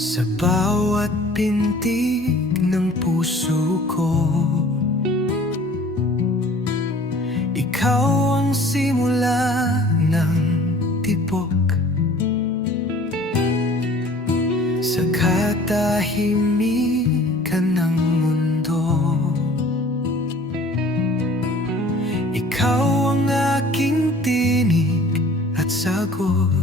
Sa bawat pintig ng puso ko, ikaw ang simula ng tibok. Sa katahimikan ng mundo, ikaw ang aking tinig at sagot.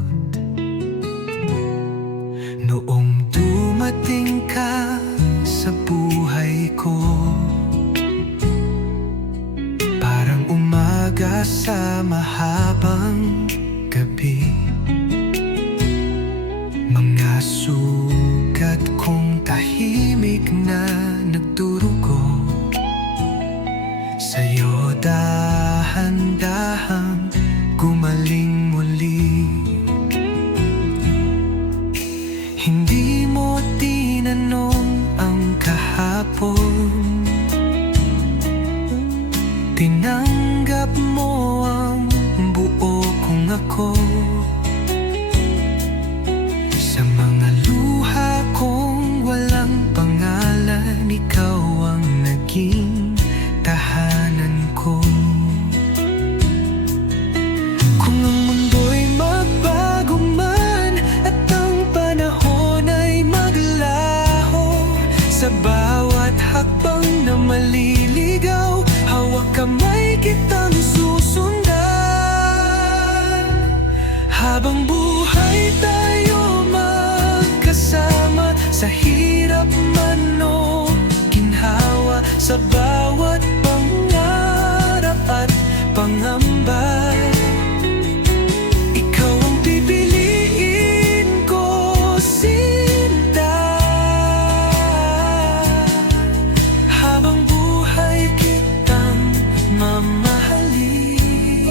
Noong dumating ka sa buhay ko, parang umaga sa mahabang gabi. Mga sugat kong tahimik na nagdurugo, sa'yo dahan-dahang gumaling muli. Hindi mo tinanong ang kahapon, tinanggap mo ang buo kong ako. Sa mga luha kong walang pangalan, ikaw ang naging tahanan ko. Kung ang mundo'y magbago man at ang panahon ay maglaho, sa bawat hakbang na maliligaw, hawak kamay kitang susundan. Habang buhay tayo magkasama, sa hirap man o ginhawa, sa bawat pangarap at pangamba, ikaw ang pipiliin ko, sinta. Habang buhay kitang mamahalin,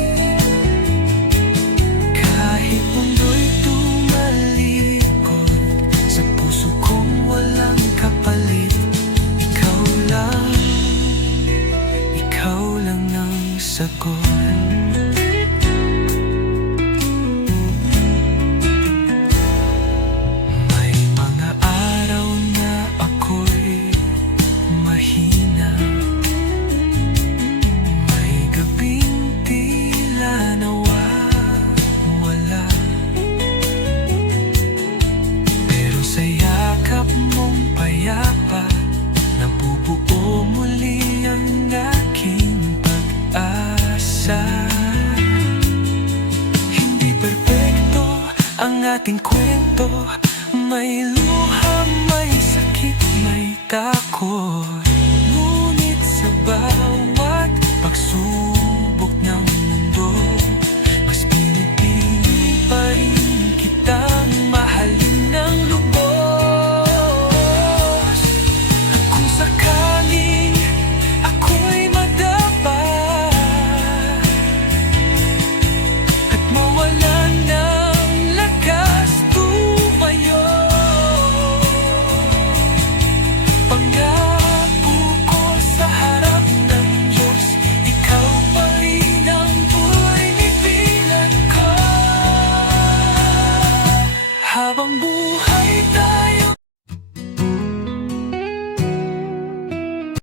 kahit mundo'y tumalikod, sa puso kong walang kapalit. Ikaw lang ang sagot. May mga araw na ako'y mahina, may gabing tila nawawala, pero sa yakap mong payapa, nabubuo muli ang aking pag-asa. Hindi perpekto ang ating kwento, may luha, may sakit, may takot. Ngunit sa bawat pagsubok ng mundo, mas pinipili pa rin kitang mahalin ng lubos. At kung sakaling ako'y madapa at mawalan ng lakas tumayo, pangako ko sa harap ng Diyos, ikaw pa rin ang pinipilan ko. Habang buhay